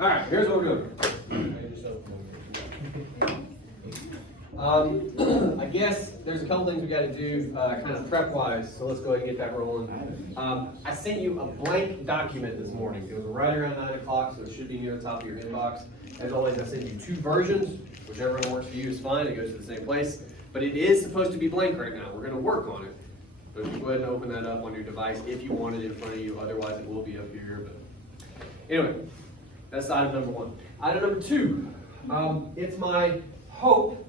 All right, here's what we're doing. I guess there's a couple things we got to do kind of prep-wise, so let's go ahead and get that rolling. I sent you a blank document this morning. It was right around 9 o'clock, so it should be near the top of your inbox. As always, I sent you 2 versions. Whichever one works for you is fine. It goes to the same place. But it is supposed to be blank right now. We're going to work on it. But you go ahead and open that up on your device if you want it in front of you. Otherwise, it will be up here. But anyway, that's item number 1. Item number 2, it's my hope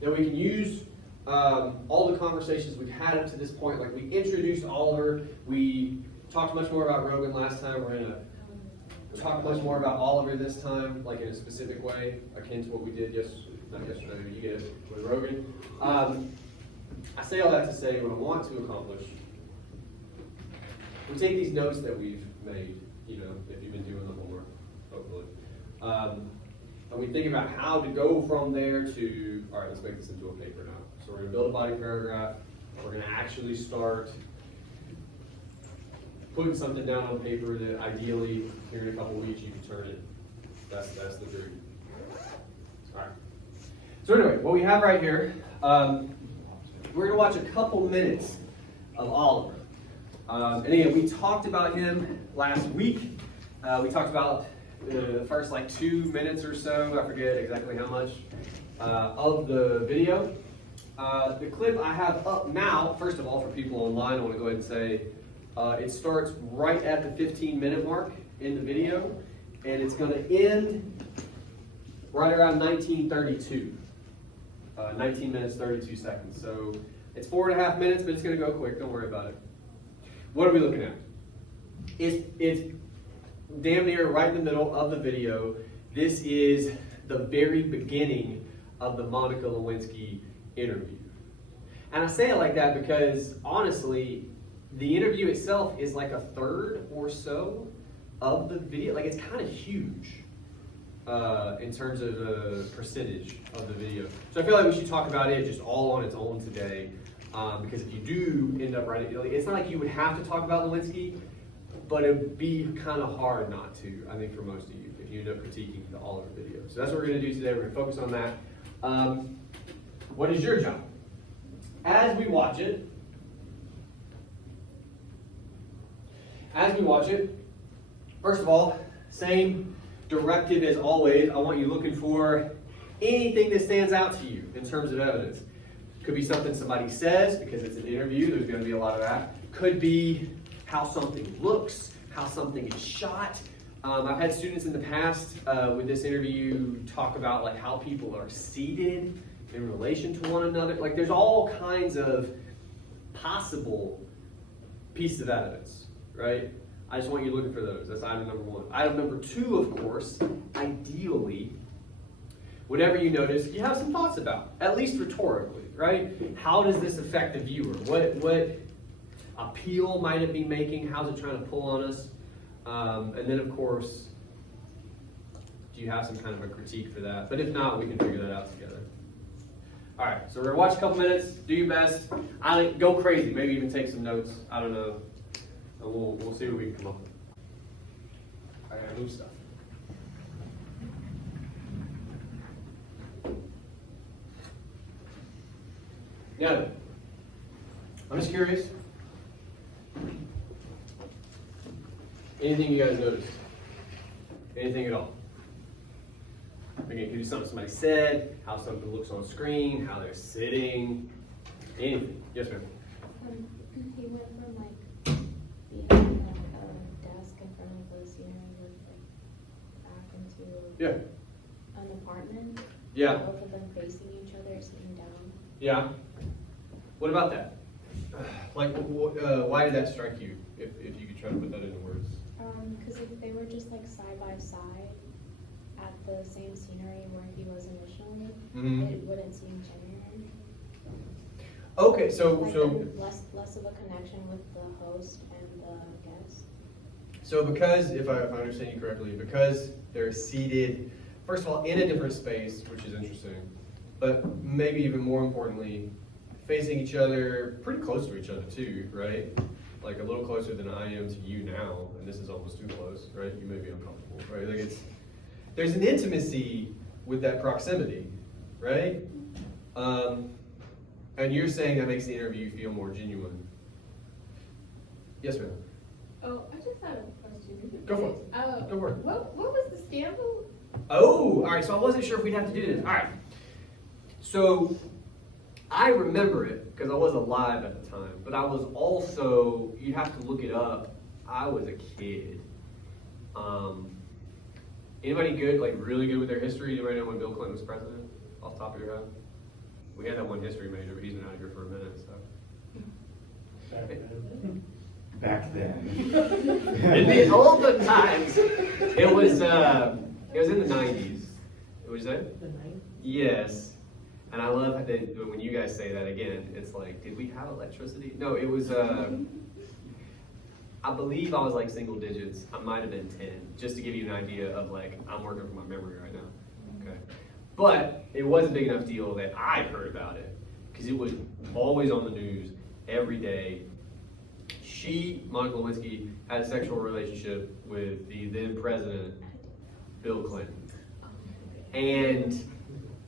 that we can use all the conversations we've had up to this point. Like, we introduced Oliver. We talked much more about Rogan last time. We're going to talk much more about Oliver this time, like in a specific way, akin to what we did not yesterday, you get it, with Rogan. I say all that to say what I want to accomplish. We take these notes that we've made, you know, if you've been doing the homework, hopefully. And we think about how to go from there to, all right, let's make this into a paper now. So we're going to build a body paragraph. We're going to actually start putting something down on paper that ideally, here in a couple weeks, you can turn in. That's the dream. All right. So anyway, what we have right here, we're going to watch a couple minutes of Oliver. And again, we talked about him last week. We talked about the first like 2 minutes or so, I forget exactly how much, of the video. The clip I have up now, first of all, for people online, I want to go ahead and say, it starts right at the 15-minute mark in the video, and it's going to end right around 1932. 19 minutes, 32 seconds. So it's 4.5 minutes, but it's going to go quick. Don't worry about it. What are we looking at? It's damn near right in the middle of the video. This is the very beginning of the Monica Lewinsky interview. And I say it like that because, honestly, the interview itself is like a third or so of the video. Like, it's kind of huge in terms of the percentage of the video. So I feel like we should talk about it just all on its own today. Because if you do end up writing, it's not like you would have to talk about Lewinsky, but it would be kind of hard not to, I think, for most of you, if you end up critiquing the Oliver video. So that's what we're going to do today. We're going to focus on that. What is your job? As we watch it, first of all, same directive as always. I want you looking for anything that stands out to you in terms of evidence. Could be something somebody says, because it's an interview, there's going to be a lot of that. Could be how something looks, how something is shot. I've had students in the past with this interview talk about like how people are seated in relation to one another. Like, there's all kinds of possible pieces of evidence, right? I just want you looking for those. That's item number 1. Item number 2, of course, ideally, whatever you notice, you have some thoughts about, at least rhetorically, right? How does this affect the viewer? What appeal might it be making? How's it trying to pull on us? And then, of course, do you have some kind of a critique for that? But if not, we can figure that out together. All right, so we're going to watch a couple minutes. Do your best. Go crazy. Maybe even take some notes. I don't know. And we'll see what we can come up with. I gotta move stuff. Now, I'm just curious. Anything you guys notice? Anything at all? Again, it could be something somebody said, how something looks on screen, how they're sitting, anything. Yes, ma'am. He went from like being at a desk in front of the scenery back into an apartment. Yeah. Both of them facing each other, sitting down. Yeah. What about that? Like, why did that strike you? If you could try to put that into words. Because if they were just like side by side at the same scenery where he was initially, it wouldn't seem genuine. Okay, so less of a connection with the host and the guest. So because, if I understand you correctly, because they're seated, first of all, in a different space, which is interesting, but maybe even more importantly, facing each other, pretty close to each other too, right? Like a little closer than I am to you now, and this is almost too close, right? You may be uncomfortable, right? Like there's an intimacy with that proximity, right? And you're saying that makes the interview feel more genuine. Yes, ma'am. Oh, I just had a question. Go for it. Go for it. What was the scandal? Oh, all right. So I wasn't sure if we'd have to do this. All right. So I remember it because I was alive at the time, but I was also, you'd have to look it up. I was a kid. Anybody good, like really good with their history? Anybody know when Bill Clinton was president? Off the top of your head? We had that one history major, but he's been out of here for a minute, so. Back then. In the olden times, it was in the 90s. What did you say? The night. Yes. And I love that when you guys say that again, it's like, did we have electricity? No, it was, I believe I was like single digits. I might have been 10, just to give you an idea of like, I'm working from my memory right now. Okay. But it was a big enough deal that I heard about it because it was always on the news every day. Monica Lewinsky, had a sexual relationship with the then president, Bill Clinton. And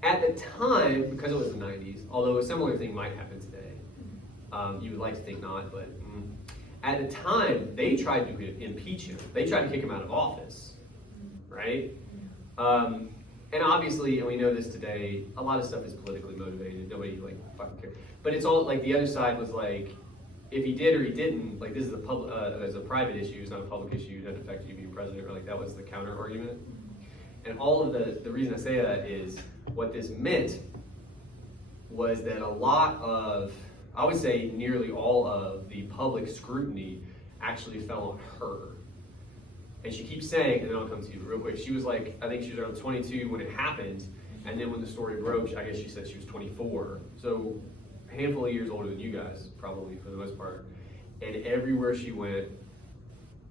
at the time, because it was the 90s, although a similar thing might happen today, you would like to think not, but at the time, they tried to impeach him. They tried to kick him out of office, right? And obviously, and we know this today, a lot of stuff is politically motivated. Nobody like fucking cares. But it's all like the other side was like, if he did or he didn't, like this is as a private issue, it's not a public issue, it doesn't affect you being president, or like that was the counter argument. And all of the reason I say that is what this meant was that a lot of, I would say nearly all of the public scrutiny actually fell on her. And she keeps saying, and then I'll come to you real quick, she was like, I think she was around 22 when it happened, and then when the story broke, I guess she said she was 24. So a handful of years older than you guys, probably for the most part. And everywhere she went,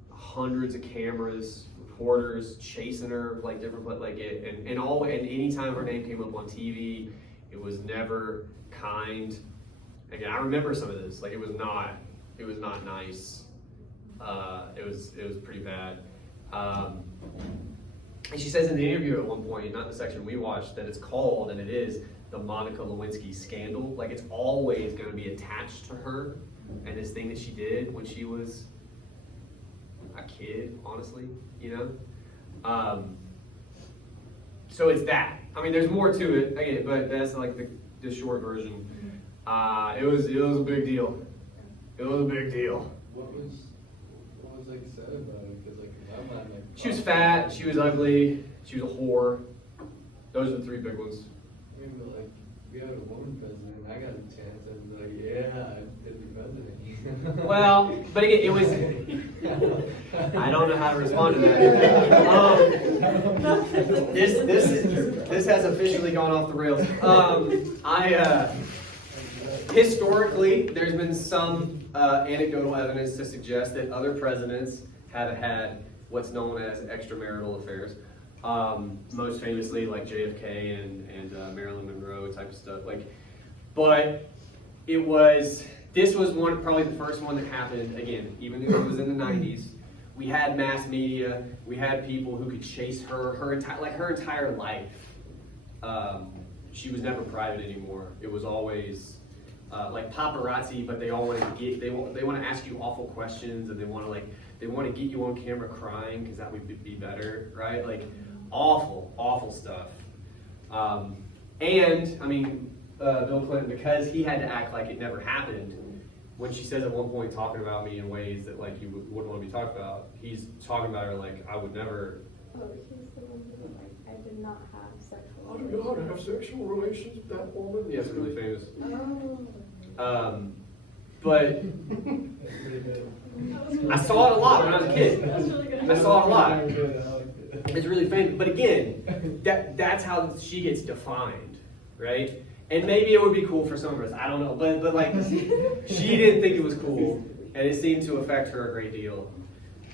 hundreds of cameras, reporters chasing her, like different, like it, and anytime her name came up on TV, it was never kind. Again, I remember some of this. Like it was not nice. It was pretty bad. And she says in the interview at one point, not the section we watched, that it's called, and it is, the Monica Lewinsky scandal. Like it's always going to be attached to her and this thing that she did when she was a kid, honestly, you know? So it's that. I mean, there's more to it, again, but that's like the short version. It was a big deal. It was a big deal. What was like said about it? Because like in my mind, like She was fat, she was ugly, she was a whore. Those are the three big ones. I mean, but like we had a woman president, I got a chance. I'd be like, yeah, I'd be president. Well, but again, it was. I don't know how to respond to that. This has officially gone off the rails. Historically, there's been some anecdotal evidence to suggest that other presidents have had what's known as extramarital affairs. Most famously, like JFK and Marilyn Monroe type of stuff. But this was probably the first one that happened. Again, even though it was in the 90s, we had mass media. We had people who could chase her entire life. She was never private anymore. It was always like paparazzi, but they all want to they want to ask you awful questions, and they want to get you on camera crying because that would be better, right? Like awful stuff. And I mean, Bill Clinton, because he had to act like it never happened. When she says at one point talking about me in ways that like you wouldn't want to be talked about, he's talking about her like I would never. Oh, he's the one who like I did not have sexual. I did not have sexual relations with that woman. Yes, really famous. Oh. But I saw it a lot when I was a kid. I saw it a lot. It's really famous. But again, that's how she gets defined, right? And maybe it would be cool for some of us. I don't know. But like, she didn't think it was cool, and it seemed to affect her a great deal.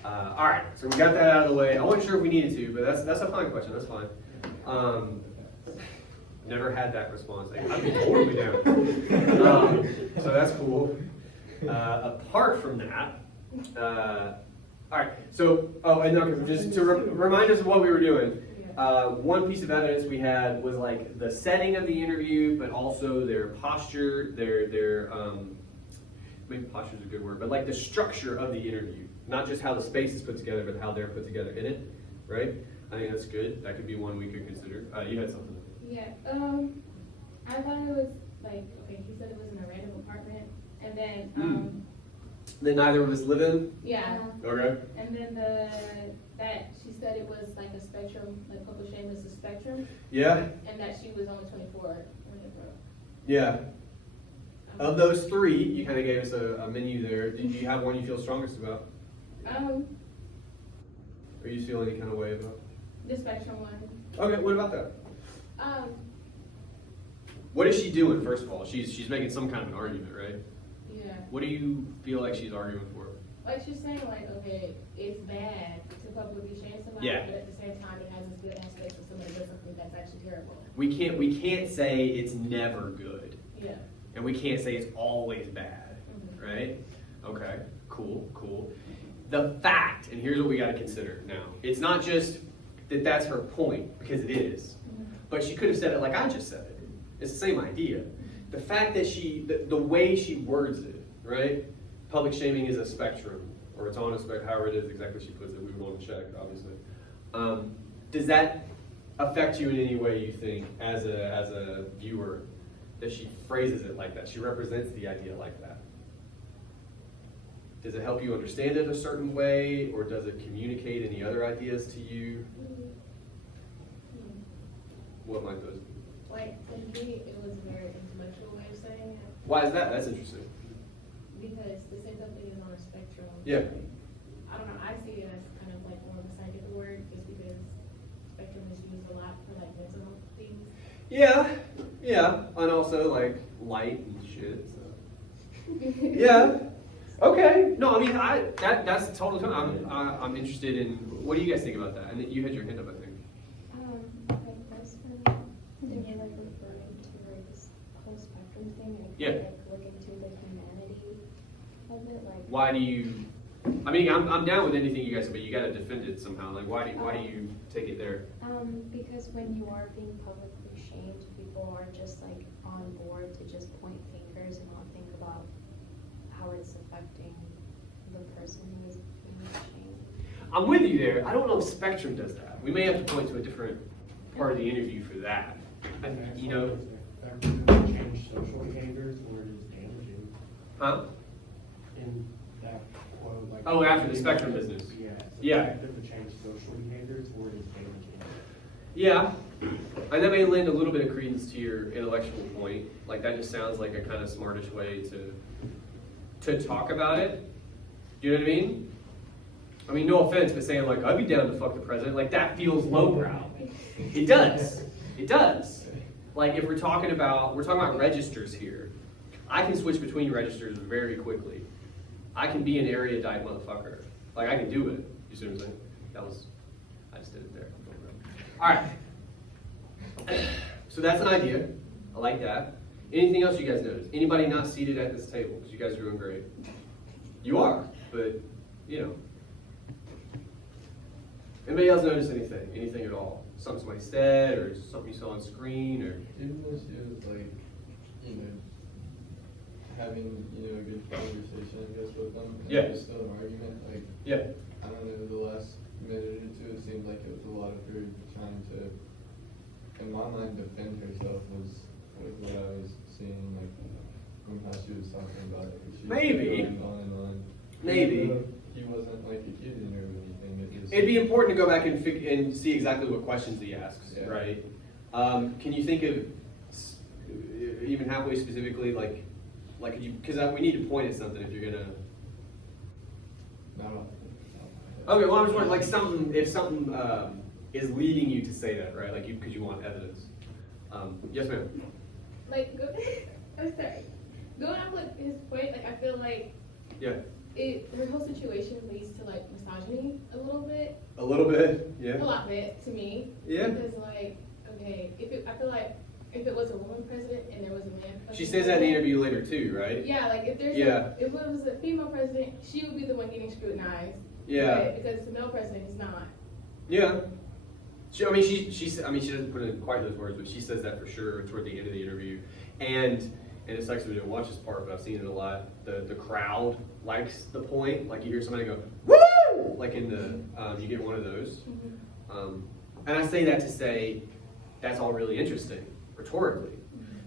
All right, so we got that out of the way. I wasn't sure if we needed to, but that's a fine question. That's fine. Never had that response. I'd be totally down. So that's cool. Apart from that, All right, so, and okay, just to remind us of what we were doing, one piece of evidence we had was like the setting of the interview, but also their posture, maybe posture is a good word, but like the structure of the interview. Not just how the space is put together, but how they're put together in it, right? I think that's good. That could be one we could consider. You had something. Yeah, I thought it was like, okay, he said it was in a random apartment, and then, That neither of us live in? yeah, Okay. and then that she said it was like a spectrum, like public shame is a spectrum, Yeah? and that she was only 24 when it broke. Yeah. Of those three, you kind of gave us a menu there. Did you have one you feel strongest about? Or you feel any kind of way about? The spectrum one. Okay, what about that? What is she doing, first of all? She's making some kind of an argument, right? Yeah. What do you feel like she's arguing for? Like she's saying, like, okay, it's bad to publicly shame somebody, Yeah. but at the same time, it has its good aspects of somebody does something that's actually terrible. We can't say it's never good. Yeah. And we can't say it's always bad, Mhm. right? Okay, cool. The fact, and here's what we got to consider now. It's not just that that's her point, because it is. But she could have said it like I just said it. It's the same idea. The fact that the way she words it, right? Public shaming is a spectrum, or it's on a spectrum, however it is exactly she puts it, we would want to check, obviously. Does that affect you in any way, you think, as a viewer, that she phrases it like that? She represents the idea like that. Does it help you understand it a certain way, or does it communicate any other ideas to you? What might those be? Like, to me, it was a very intellectual way of saying it, Why is that? That's interesting. because to say something is on a spectrum. Yeah. I don't know, I see it as kind of like more of a scientific word, just because spectrum is used a lot for like mental things. Yeah, and also like light and shit. So. Yeah. Okay. No, I mean that's totally fine. I'm interested in what do you guys think about that? And you had your hand up, I think. Like this one, they're like referring to like this whole spectrum thing and Yeah. like look into the humanity of it, like. Why do you? I mean, I'm down with anything you guys say, but you got to defend it somehow. Like, why do you take it there? Because when you are being publicly shamed, people are just like on board to just point fingers and not think about how it's affecting the person who is being shamed. I'm with you there. I don't know if Spectrum does that. We may have to point to a different part of the interview for that. You know? Change social behaviors or it is damaging. Huh? In that quote, like. Oh, after the Spectrum business. Yeah. It's Yeah. effective to change social behaviors or it is damaging. Yeah, and that may lend a little bit of credence to your intellectual point. Like that just sounds like a kind of smartish way to talk about it. You know what I mean? I mean, no offense, but saying like I'd be down to fuck the president, like that feels lowbrow. It does. It does. Like if we're talking about registers here. I can switch between registers very quickly. I can be an erudite motherfucker. Like I can do it. You see what I'm saying? I just did it there. All right. So that's an idea. I like that. Anything else you guys notice? Anybody not seated at this table? Because you guys are doing great. You are, but you know. Anybody else notice anything? Anything at all? Something somebody said, or something you saw on screen, or? Even when she was like, you know, having, you know, a good conversation, I guess, with them. And Yeah. it was still an argument, like, Yeah. I don't know, the last minute or two, it seemed like it was a lot of her trying to, in my mind, defend herself was what I was seeing, like, from how she was talking about it. She was Maybe. going on and on. Maybe. Even though he wasn't, like, accusing her of anything, it just. It'd be important to go back and see exactly what questions he asks, Yeah. right? Can you think of even halfway specifically, like could you? Because we need to point at something if you're gonna. Not off the top of my head. Okay, well, I'm just wondering, like something, if something is leading you to say that, right? Like because you want evidence. Yes, ma'am. Like, I'm sorry. Going off with his point, like, I feel like Yeah. her whole situation leads to, like, misogyny a little bit. A little bit. Yeah. A lot bit, to me. Yeah. Because, like, okay, I feel like if it was a woman president and there was a man president. She says that in the interview later too, right? Yeah, like, if there's Yeah. if it was a female president, she would be the one getting scrutinized. Yeah. Right, because the male president is not. Yeah. She doesn't put it in quite those words, but she says that for sure toward the end of the interview. And it sucks that we didn't watch this part, but I've seen it a lot. The crowd likes the point. Like you hear somebody go, woo! Like in the, you get one of those. And I say that to say that's all really interesting, rhetorically,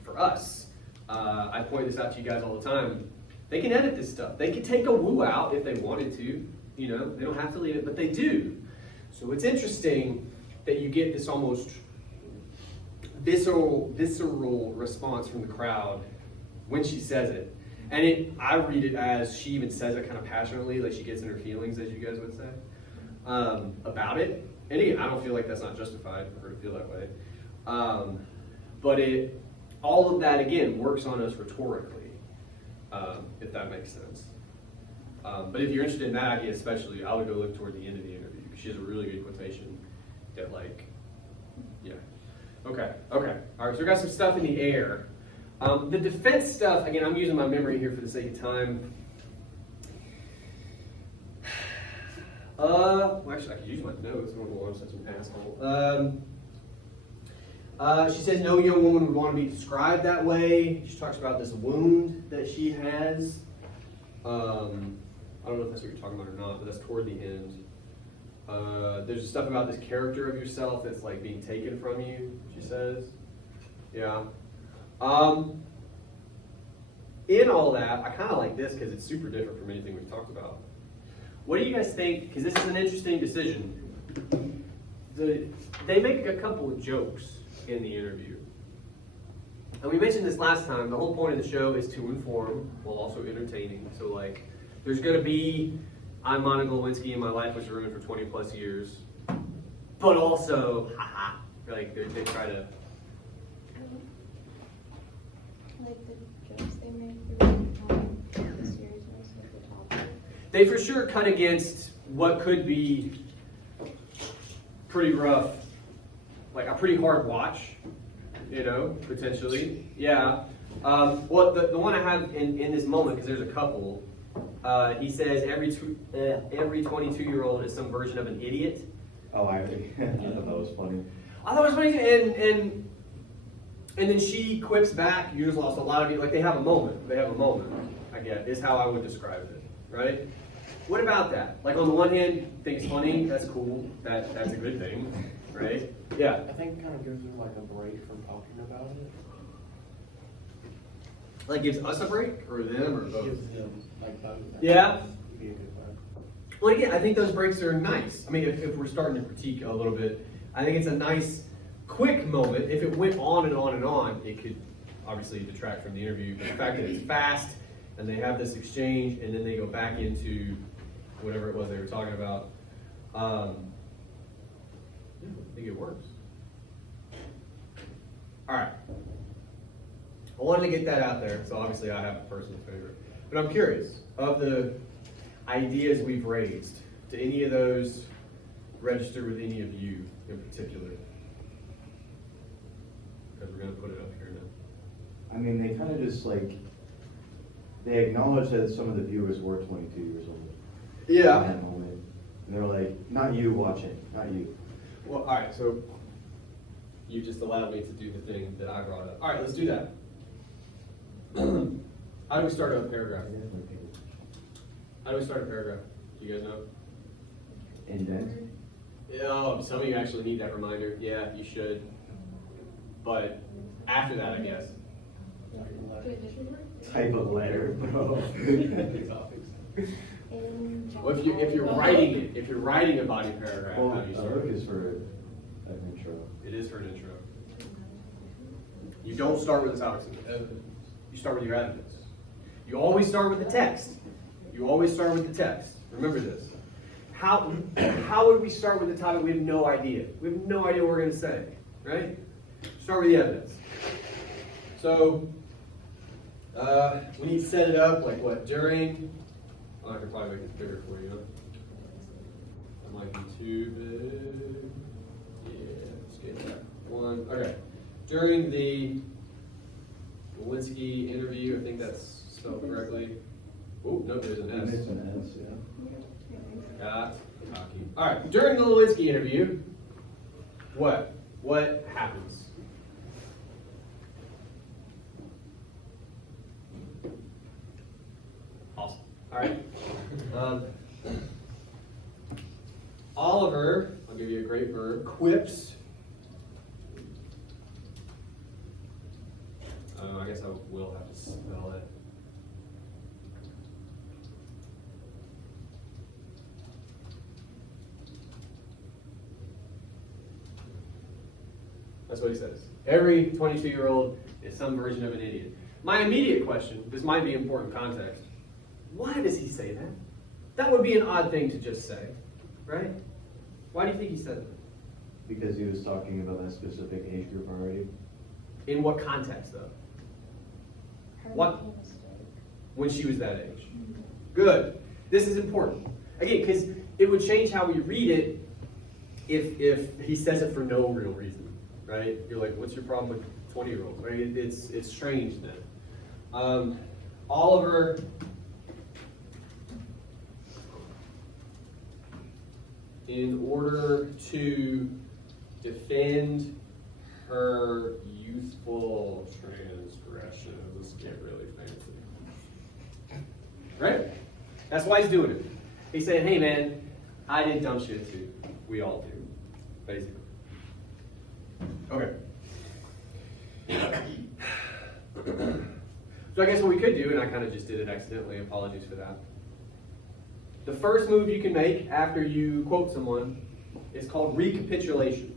for us. I point this out to you guys all the time. They can edit this stuff. They can take a woo out if they wanted to. You know, they don't have to leave it, but they do. So it's interesting that you get this almost visceral response from the crowd when she says it. And I read it as she even says it kind of passionately, like she gets in her feelings, as you guys would say, about it. And again, I don't feel like that's not justified for her to feel that way. But all of that, again, works on us rhetorically, if that makes sense. But if you're interested in that idea especially, I would go look toward the end of the interview. She has a really good quotation that yeah. Okay. All right, so we got some stuff in the air. The defense stuff, again, I'm using my memory here for the sake of time. Well, actually, I could use my notes. I don't know why I'm such an asshole. She says no young woman would want to be described that way. She talks about this wound that she has. I don't know if that's what you're talking about or not, but that's toward the end. There's stuff about this character of yourself that's like being taken from you, she says. Yeah. In all that, I kind of like this because it's super different from anything we've talked about. What do you guys think? Because this is an interesting decision. They make a couple of jokes in the interview. And we mentioned this last time. The whole point of the show is to inform while also entertaining. So like, there's going to be, I'm Monica Lewinsky and my life was ruined for 20 plus years. But also, haha, like they try to. Like the jokes they make through this series most of the topic. They for sure cut against what could be pretty rough, like a pretty hard watch, you know, potentially. Yeah. Well, the one I have in this moment, because there's a couple, he says every 22-year-old is some version of an idiot. Oh, I thought that was funny. I thought it was funny too, and then she quips back, you just lost a lot of you. Like they have a moment, I guess, is how I would describe it, right? What about that? Like on the one hand, think it's funny, that's cool, that's a good thing, right? Yeah. I think it kind of gives them like a break from talking about it. Like gives us a break, or them, or both? Gives them like both. Yeah. Would be a good one. Well, again, I think those breaks are nice. I mean, if we're starting to critique a little bit, I think it's a nice, quick moment. If it went on and on and on, it could obviously detract from the interview. But the fact that it's fast, and they have this exchange, and then they go back into whatever it was they were talking about, I think it works. All right. I wanted to get that out there, so obviously I have a personal favorite. But I'm curious, of the ideas we've raised, do any of those register with any of you in particular? Because we're going to put it up here now. I mean, they kind of just like, they acknowledge that some of the viewers were 22 years old. In that moment. And they're like, not you watching, not you. Well, all right, so you just allowed me to do the thing that I brought up. All right, let's do that. How do we start a paragraph? How do we start a paragraph? Do you guys know? Indent. Oh, some of you actually need that reminder. Yeah, you should. But after that, I guess. Type of letter, bro. Well, if you're writing a body paragraph, Well, how do you a start? hook is for an intro. It is for an intro. You don't start with the topics. You start with your evidence. You always start with the text. You always start with the text. Remember this. How would we start with the topic? We have no idea. We have no idea what we're going to say, right? Start with the evidence. So we need to set it up like what? During. Oh, I could probably make it bigger for you. Huh? That might be too big. Yeah, let's get that one. Okay. During the Lewinsky interview, I think that's spelled correctly. Oh, no, there's an S. It's an S, yeah. Got cocky. All right. During the Lewinsky interview, what happens? Awesome. All right. Oliver, I'll give you a great verb, quips. I guess I will have to spell it. That's what he says. Every 22-year-old is some version of an idiot. My immediate question, this might be important context, why does he say that? That would be an odd thing to just say, right? Why do you think he said that? Because he was talking about that specific age group already. In what context, though? Her What? making a mistake. When she was that age. Good. This is important. Again, because it would change how we read it if he says it for no real reason, right? You're like, what's your problem with 20-year-olds? Right? It's strange then. Oliver, in order to defend her youthful transgressions, let's get really fancy. Right? That's why he's doing it. He's saying, hey man, I did dumb shit too. We all do, basically. Okay. So I guess what we could do, and I kind of just did it accidentally, apologies for that. The first move you can make after you quote someone is called recapitulation.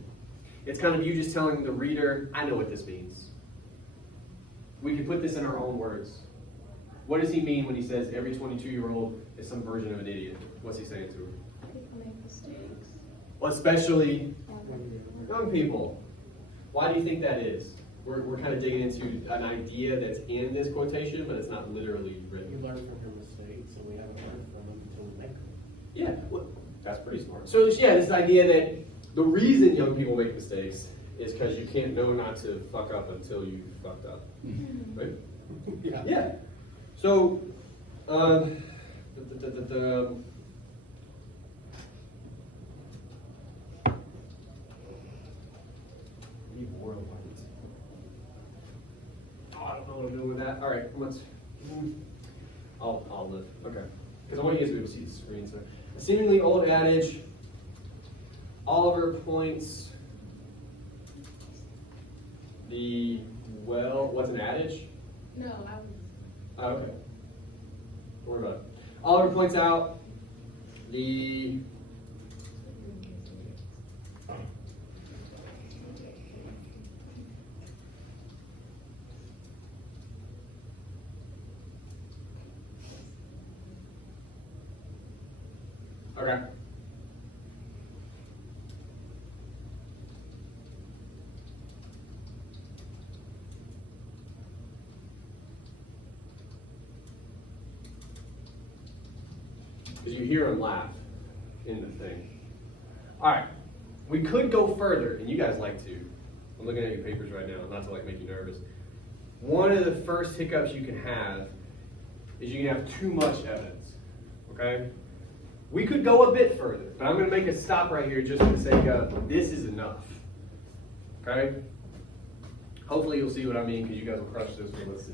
It's kind of you just telling the reader, I know what this means. We can put this in our own words. What does he mean when he says every 22-year-old is some version of an idiot? What's he saying to her? People make mistakes. Well, especially And young people. Why do you think that is? We're kind of digging into an idea that's in this quotation, but it's not literally You written. learn from your mistakes, and we haven't learned from them until we make them. Yeah, well, that's pretty smart. So yeah, this idea that the reason young people make mistakes is because you can't know not to fuck up until you fucked up, right? Yeah. Yeah. So, Oh, I don't know what I'm doing with that. All right, let's. I'll live. Okay. Because I want you guys to be able to see the screen. So, a seemingly old adage. Oliver points the what's an adage? No, I was. Oh, okay. Don't worry about it. Oliver points out the okay. Because you hear him laugh in the thing. All right, we could go further, and you guys like to. I'm looking at your papers right now, not to like make you nervous. One of the first hiccups you can have is you can have too much evidence. Okay, we could go a bit further, but I'm going to make a stop right here just for the sake of this is enough. Okay. Hopefully you'll see what I mean because you guys will crush this one. Let's see.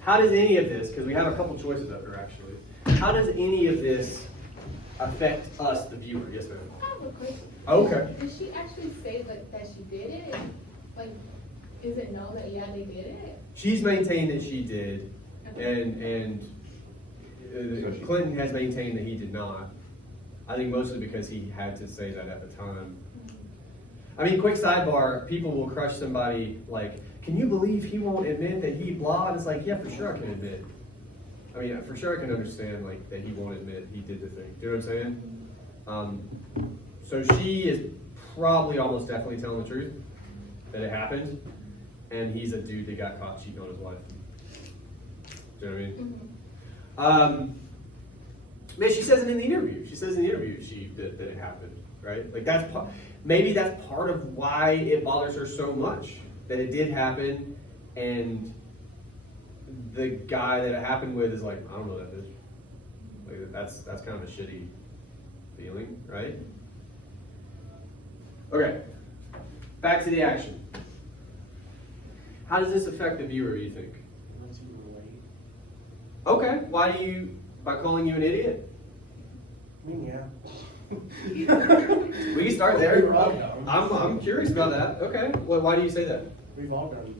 How does any of this, because we have a couple choices up here actually, how does any of this affect us, the viewer? Yes, ma'am. I have a question. Okay. Did she actually say that she did it? Like, is it known that yeah they did it? She's maintained that she did, and Clinton has maintained that he did not. I think mostly because he had to say that at the time. I mean, quick sidebar, people will crush somebody like, can you believe he won't admit that he blah? And it's like, yeah, for sure I can admit. I mean, for sure I can understand like that he won't admit he did the thing. Do you know what I'm saying? So she is probably almost definitely telling the truth that it happened, and he's a dude that got caught cheating on his wife. Do you know what I mean? Man, she says it in the interview. She says in the interview that it happened, right? Like maybe that's part of why it bothers her so much that it did happen, and the guy that it happened with is like, I don't know that bitch. Like that's kind of a shitty feeling, right? Okay, back to the action. How does this affect the viewer, you think? It lets you relate. Okay, why do you, by calling you an idiot? I mean, yeah. We can start there. We're all dumb. I'm curious about that. Okay, why do you say that? We've all done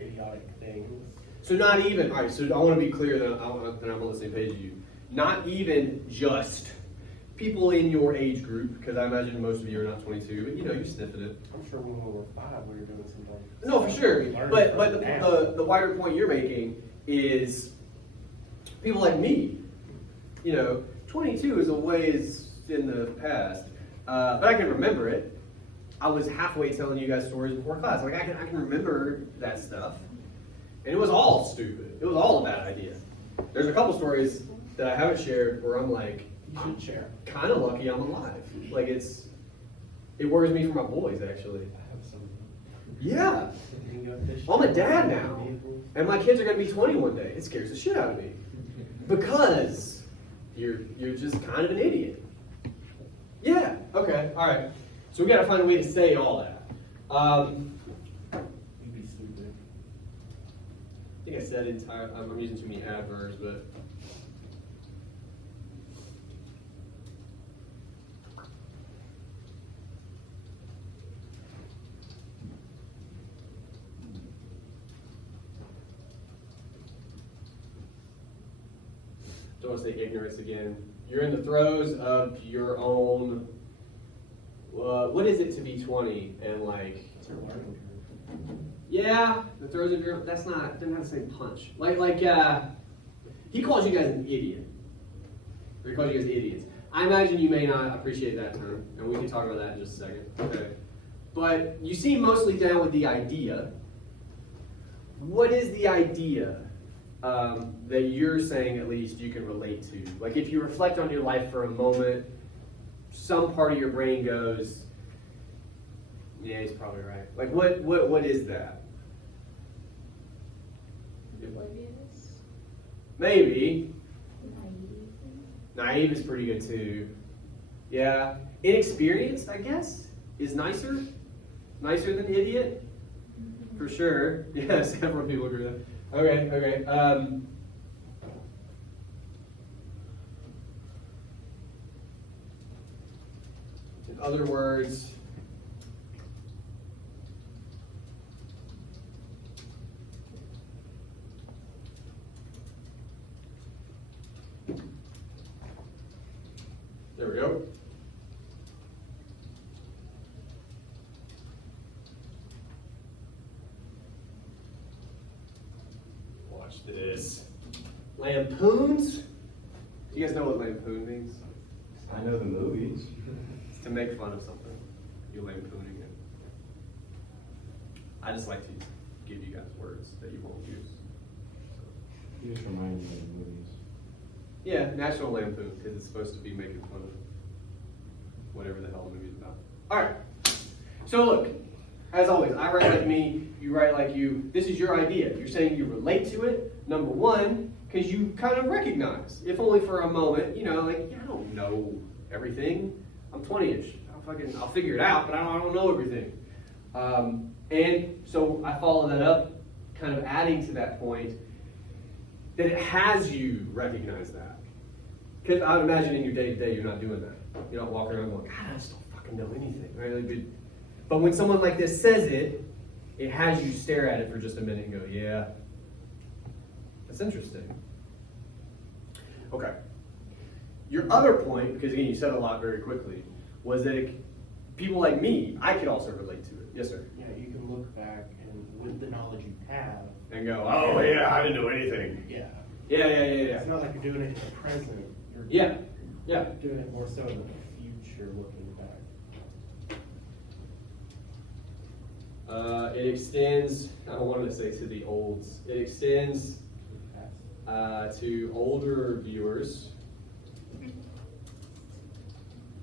idiotic things. So not even, all right, so I want to be clear that I'm on the same page as you. Not even just people in your age group, because I imagine most of you are not 22, but you're sniffing it. I'm sure when we were 5, we were doing something. No, for sure. We learned But from now. the wider point you're making is people like me. 22 is a ways in the past, but I can remember it. I was halfway telling you guys stories before class. Like I can remember that stuff, and it was all stupid. It was all a bad idea. There's a couple stories that I haven't shared where I'm like, You should share. kind of lucky I'm alive. Like it worries me for my boys actually. I have some. Yeah. Can you go fishing? I'm a dad now, and my kids are gonna be 20 one day. It scares the shit out of me because you're just kind of an idiot. Yeah. Okay. All right. So we got to find a way to say all that. You'd be stupid. I think I said entire. I'm using too many adverbs, but. Don't want to say ignorance again. You're in the throes of your own. What is it to be 20 and like? It's your learning curve. Yeah, the throes of your. That's not. Doesn't have the same punch. He calls you guys an idiot. Or he calls you guys idiots. I imagine you may not appreciate that term, and we can talk about that in just a second. Okay. But you seem mostly down with the idea. What is the idea that you're saying at least you can relate to? Like if you reflect on your life for a moment, some part of your brain goes, yeah, he's probably right. Like what is that? Oblivious. Maybe. Naive. Naive is pretty good too. Yeah. Inexperienced, I guess, is nicer. Nicer than idiot. For sure. Yeah, several people agree with that. Okay. In other words, there we go. Watch this. Lampoons? Do you guys know what lampoon means? I know the movies. It's to make fun of something. You're lampooning it. I just like to give you guys words that you won't use. You just remind me of the movies. Yeah, National Lampoon, because it's supposed to be making fun of whatever the hell the movie's about. Alright, so look, as always, I write like me, you write like you. This is your idea. You're saying you relate to it, number one, because you kind of recognize, if only for a moment, like, I don't know everything. I'm 20-ish. I'll figure it out, but I don't know everything. And so I follow that up, kind of adding to that point, that it has you recognize that. Because I would imagine in your day-to-day you're not doing that. You're not walking around going, God, I just don't fucking know anything. Right? But when someone like this says it, it has you stare at it for just a minute and go, yeah, that's interesting. Okay. Your other point, because again, you said a lot very quickly, was that people like me, I could also relate to it. Yes, sir. Yeah, you can look back and with the knowledge you have. And go, oh yeah, I didn't know anything. Yeah. Yeah. It's not like you're doing it in the present. You're Yeah. doing it more so in the future, looking back. It extends, I don't want to say to the olds, it extends to older viewers.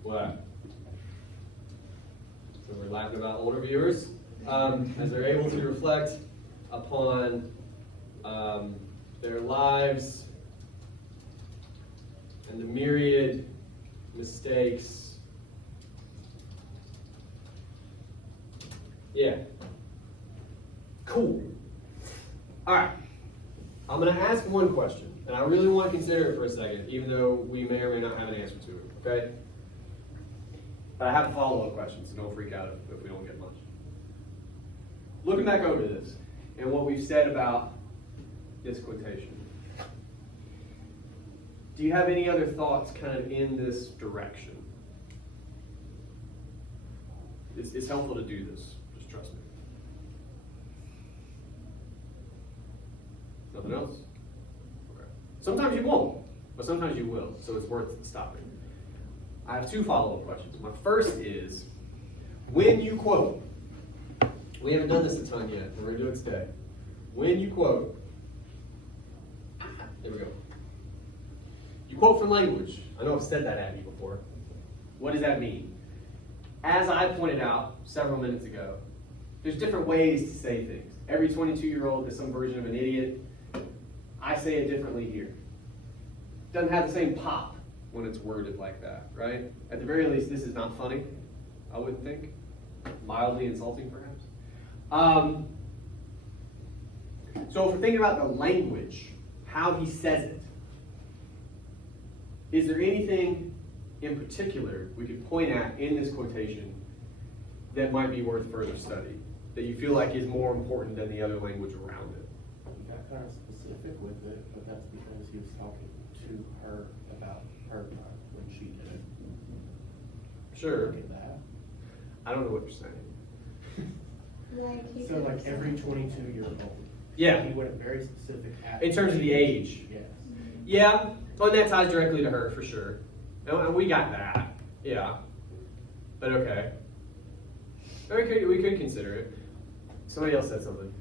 What? So we're laughing about older viewers as they're able to reflect upon their lives and the myriad mistakes. Yeah. Cool. All right. I'm going to ask one question, and I really want to consider it for a second, even though we may or may not have an answer to it, okay? But I have a follow-up question, so don't freak out if we don't get much. Looking back over this, and what we've said about this quotation, do you have any other thoughts kind of in this direction? It's helpful to do this, just trust me. Nothing else? Okay. Sometimes you won't, but sometimes you will, so it's worth stopping. I have two follow-up questions. My first is, when you quote, we haven't done this a ton yet, we're going to do it today. When you quote, there we go. You quote from language. I know I've said that at you before. What does that mean? As I pointed out several minutes ago, there's different ways to say things. Every 22-year-old is some version of an idiot. I say it differently here. Doesn't have the same pop when it's worded like that, right? At the very least, this is not funny, I wouldn't think. Mildly insulting, perhaps. So if we're thinking about the language, how he says it, is there anything in particular we could point at in this quotation that might be worth further study, that you feel like is more important than the other language around it? He got kind of specific with it, but that's because he was talking to her about her time when she did it. Sure. Look at that. I don't know what you're saying. Like, he So could like have said every something. 22-year-old. Yeah. He went very specific at. In terms of the age. Yes. Yeah, well, that ties directly to her for sure. And we got that. Yeah. But okay. We could consider it. Somebody else said something.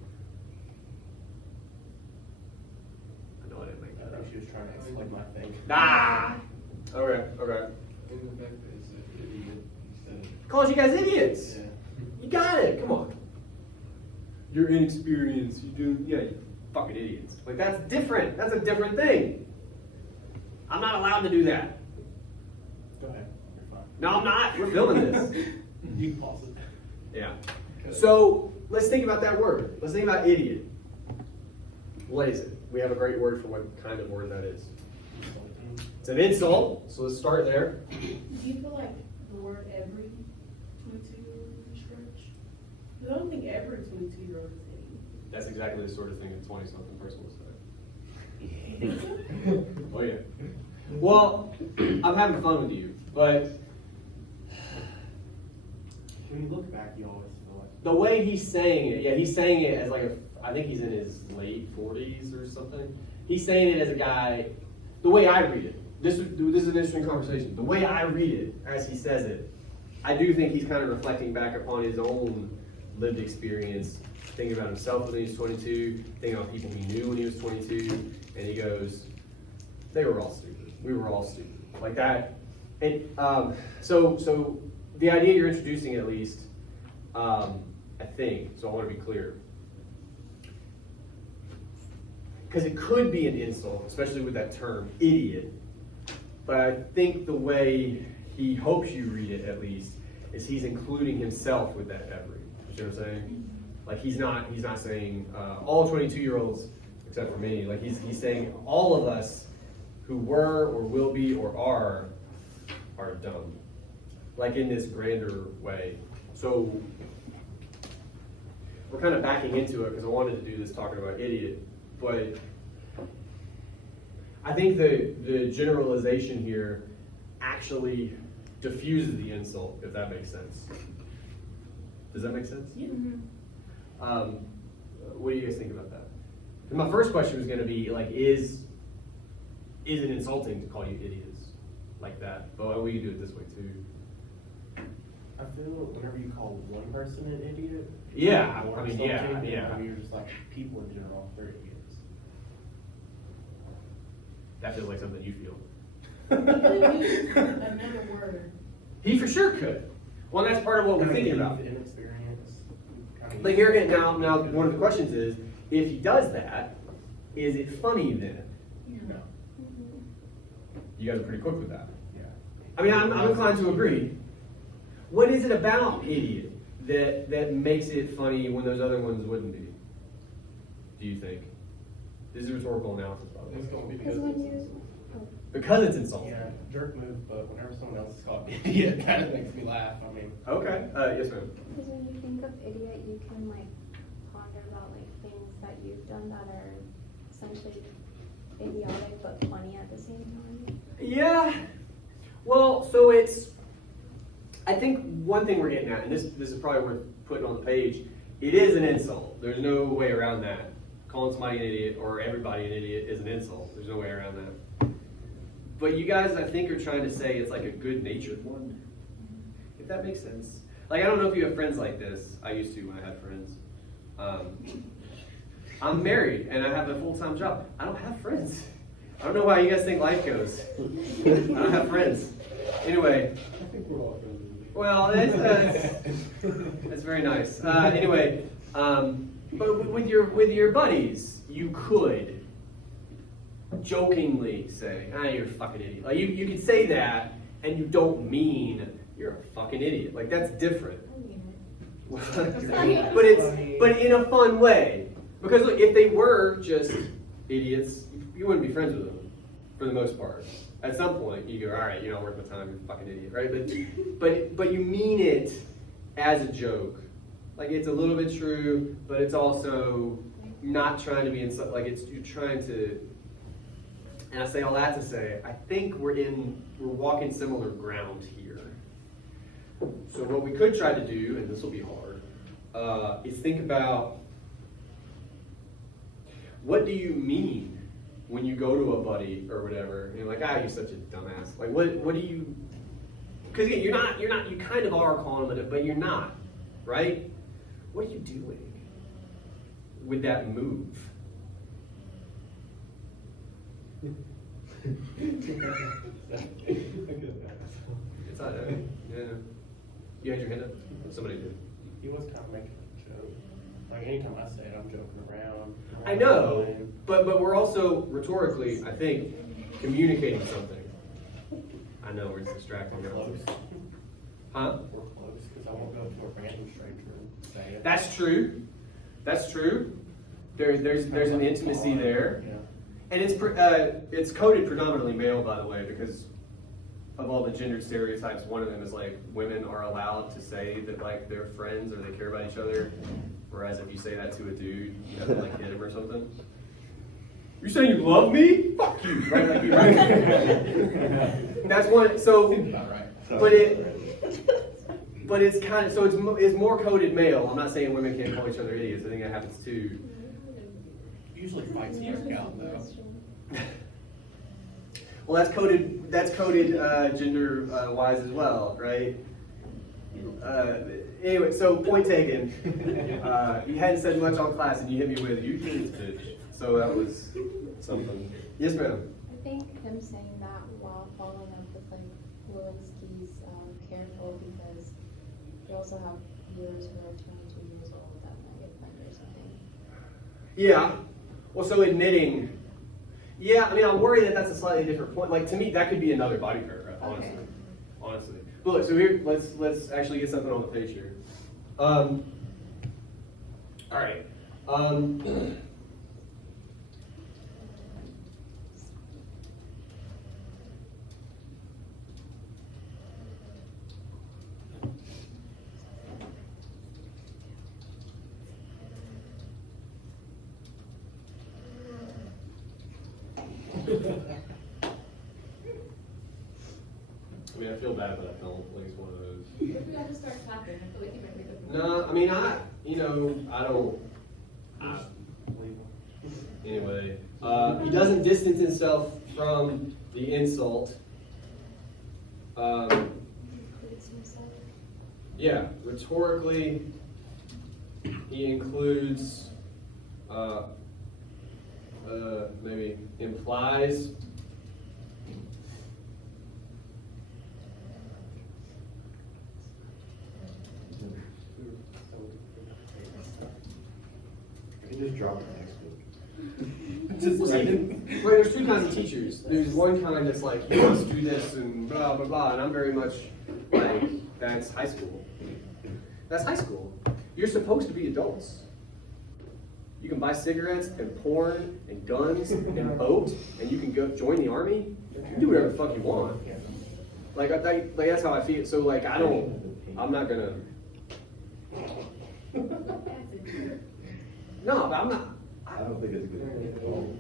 I know I didn't make I that up. think she was trying to explain my thing. Ah! Okay. In the fact that it's an idiot instead of. Calls you guys idiots. Yeah. You got it. Come on. You're inexperienced. You fucking idiots. Like, that's different. That's a different thing. I'm not allowed to do that. Go ahead, you're fine. No, I'm not. We're filming this. You can pause it. Yeah. So let's think about that word. Let's think about idiot. What is it? We have a great word for what kind of word that is. It's an insult. So let's start there. Do you feel like the word every 22-year-old is a stretch? Because I don't think every 22-year-old is idiot. That's exactly the sort of thing a 20-something person would say. Oh yeah. Well, I'm having fun with you, but When you look back, you always feel like. the way he's saying it, yeah, he's saying it as like I think he's in his late 40s or something. He's saying it as a guy, the way I read it. This is an interesting conversation. The way I read it, as he says it, I do think he's kind of reflecting back upon his own lived experience, thinking about himself when he was 22, thinking about people he knew when he was 22, and he goes, they were all stupid. We were all stupid. Like that. And so the idea you're introducing, at least, I think, so I want to be clear, because it could be an insult, especially with that term, idiot, but I think the way he hopes you read it, at least, is he's including himself with that every. You know what I'm saying? Like he's not saying all 22-year-olds except for me. Like he's saying all of us who were or will be or are dumb. Like in this grander way. So we're kind of backing into it because I wanted to do this talking about idiot, but I think the generalization here actually diffuses the insult, if that makes sense. Does that make sense? Yeah. What do you guys think about that? And my first question was going to be like, is it insulting to call you idiots like that? But we can do it this way too. I feel whenever you call one person an idiot. it's Yeah, more I mean, insulting yeah, than yeah. whenever you're just like, people in general, they're idiots. That feels like something you feel. He could have used another word. He for sure could. Well, that's part of what we're thinking about. Inexperience. But here again, now one of the questions is, if he does that, is it funny then? No. You guys are pretty quick with that. Yeah. I mean, I'm inclined to agree. What is it about idiot that makes it funny when those other ones wouldn't be? Do you think? This is rhetorical analysis, by the way. It's gonna be Because when you, Because it's insulting. Yeah, jerk move, but whenever someone else is called an idiot, it kind of makes me laugh. I mean, Okay. Yes, ma'am. because when you think of idiot, you can like ponder about like things that you've done that are essentially idiotic but funny at the same time. Yeah. Well, so it's. I think one thing we're getting at, and this is probably worth putting on the page. It is an insult. There's no way around that. Calling somebody an idiot or everybody an idiot is an insult. There's no way around that. But you guys, I think, are trying to say it's like a good-natured one. If that makes sense. Like, I don't know if you have friends like this. I used to when I had friends. I'm married and I have a full-time job. I don't have friends. I don't know why you guys think life goes. I don't have friends. Anyway. I think we're all friends. Well, that's very nice. Anyway, but with your buddies, you could jokingly say, "You're a fucking idiot." Like you could say that, and you don't mean you're a fucking idiot. Like that's different. but in a fun way. Because look, if they were just idiots, you wouldn't be friends with them for the most part. At some point, you go, all right, you're not worth my time, you're a fucking idiot, right? But you mean it as a joke. Like it's a little bit true, but it's also not trying to be like you're trying to. And I say all that to say, I think we're walking similar ground here. So what we could try to do, and this will be hard, is think about what do you mean when you go to a buddy or whatever, and you're like, you're such a dumbass. Like, what do you? Because again, you kind of are calling it, but you're not, right? What are you doing with that move? It's not, yeah. You had your hand up? Somebody did. he was kind of making a joke. Like anytime I say it, I'm joking around. I know, but we're also rhetorically, I think, communicating something. I know we're distracting. We're close. Huh? We're close, because I won't go to a random stranger and say it. That's true. That's true. There's an intimacy there, Yeah. and it's coded predominantly male, by the way, because of all the gendered stereotypes. One of them is like women are allowed to say that like they're friends or they care about each other, whereas if you say that to a dude, you have to like hit him or something. You're saying you love me? Fuck you, right? Like you, right? That's one. So, About right. but it's kind of so it's more coded male. I'm not saying women can't call each other idiots. I think that happens too. Usually fights work out though. Well, that's coded gender wise as well, right? Anyway, so point taken. You hadn't said much on class, and you hit me with you kids, bitch. So that was something. Yes, ma'am. I think him saying that while following up with like Lewinsky's careful because you also have viewers who are 22 years old that might get offended or something. Yeah. Well, so admitting. Yeah, I mean, I'm worried that that's a slightly different point. Like to me, that could be another body paragraph. Honestly, Okay. honestly. But look, so here, let's actually get something on the page here. All right. I mean, I feel bad, but I don't. Like it's one of those. If we all just start clapping, I feel like you might make a. No, I mean, I don't. Anyway, he doesn't distance himself from the insult. Includes himself. Yeah, rhetorically, he includes, maybe implies. You can just drop it next week. Just right, there's two kinds of teachers. There's one kind that's like, you must do this and blah, blah, blah. And I'm very much like, that's high school. That's high school. You're supposed to be adults. You can buy cigarettes and porn and guns and boat, and you can go join the army. You can do whatever the fuck you want. Like that's how I feel. So like, I'm not gonna. No, but I'm not. I don't think it's a good idea at all.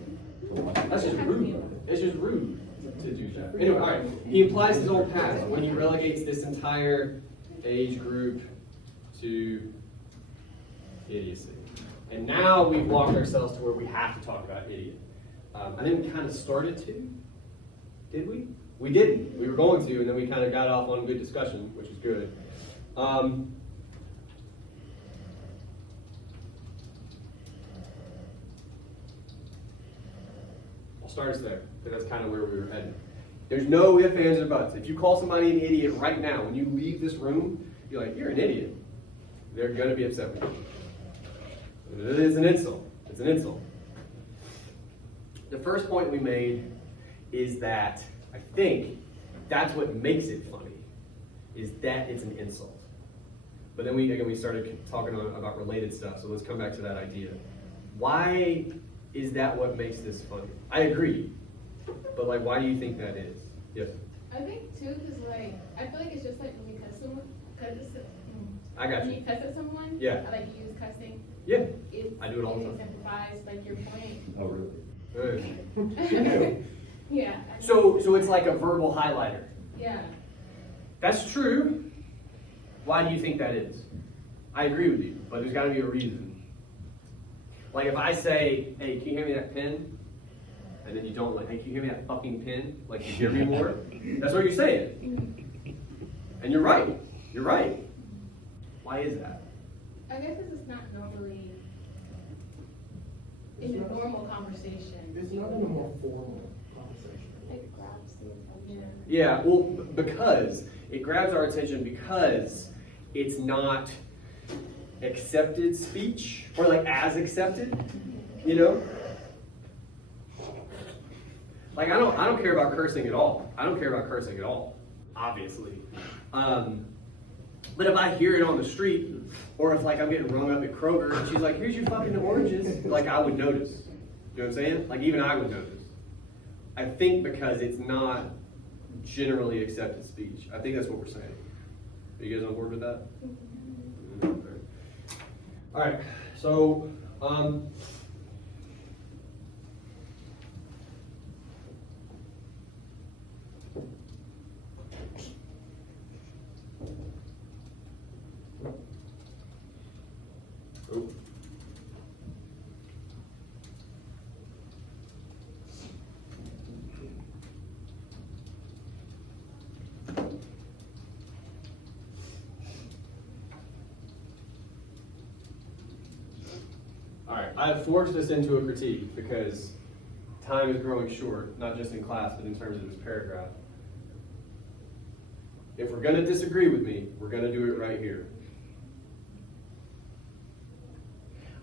That's just rude. It's just rude to do that. Anyway, all right. He implies his own past when he relegates this entire age group to idiocy. And now we've walked ourselves to where we have to talk about idiot. I think we kind of started to. Did we? We didn't. We were going to, and then we kind of got off on a good discussion, which is good. I'll start us there, because that's kind of where we were heading. There's no ifs, ands, or buts. If you call somebody an idiot right now, when you leave this room, you're like, you're an idiot. They're going to be upset with you. It is an insult. It's an insult. The first point we made is that I think that's what makes it funny, is that it's an insult. But then we started talking about related stuff, so let's come back to that idea. Why is that what makes this funny? I agree, but like, why do you think that is? Yes? I think too, because like, I feel like it's just like when you cuss someone, I got when you. you cuss at someone, Yeah. I like use cussing. Yeah, It, I do it all the time. exemplifies like your point. Oh, really? Good. Yeah. So it's like a verbal highlighter. Yeah. That's true. Why do you think that is? I agree with you, but there's got to be a reason. Like if I say, hey, can you hand me that pen? And then you don't, like, hey, can you hand me that fucking pen? Like, you give me more? That's what you're saying. And you're right. You're right. Why is that? I guess it's not normally in a normal conversation. It's not in a more formal conversation. It grabs the attention. Yeah, well, because it grabs our attention because it's not accepted speech, or like as accepted, you know? Like I don't care about cursing at all. I don't care about cursing at all, obviously. But if I hear it on the street, or if like I'm getting rung up at Kroger and she's like, here's your fucking oranges, like I would notice. You know what I'm saying? Like even I would notice. I think because it's not generally accepted speech. I think that's what we're saying. Are you guys on board with that? All right, so oh. All right, I've forced this into a critique because time is growing short, not just in class, but in terms of this paragraph. If we're going to disagree with me, we're going to do it right here.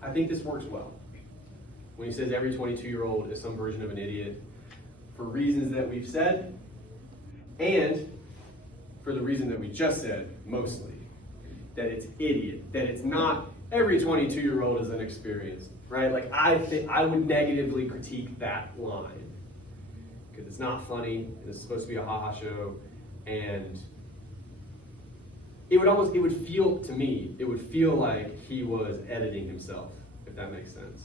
I think this works well. When he says every 22-year-old is some version of an idiot, for reasons that we've said, and for the reason that we just said, mostly, that it's idiot, that it's not every 22-year-old is inexperienced, right? Like I would negatively critique that line because it's not funny, and it's supposed to be a ha-ha show, and it would feel to me, it would feel like he was editing himself, if that makes sense.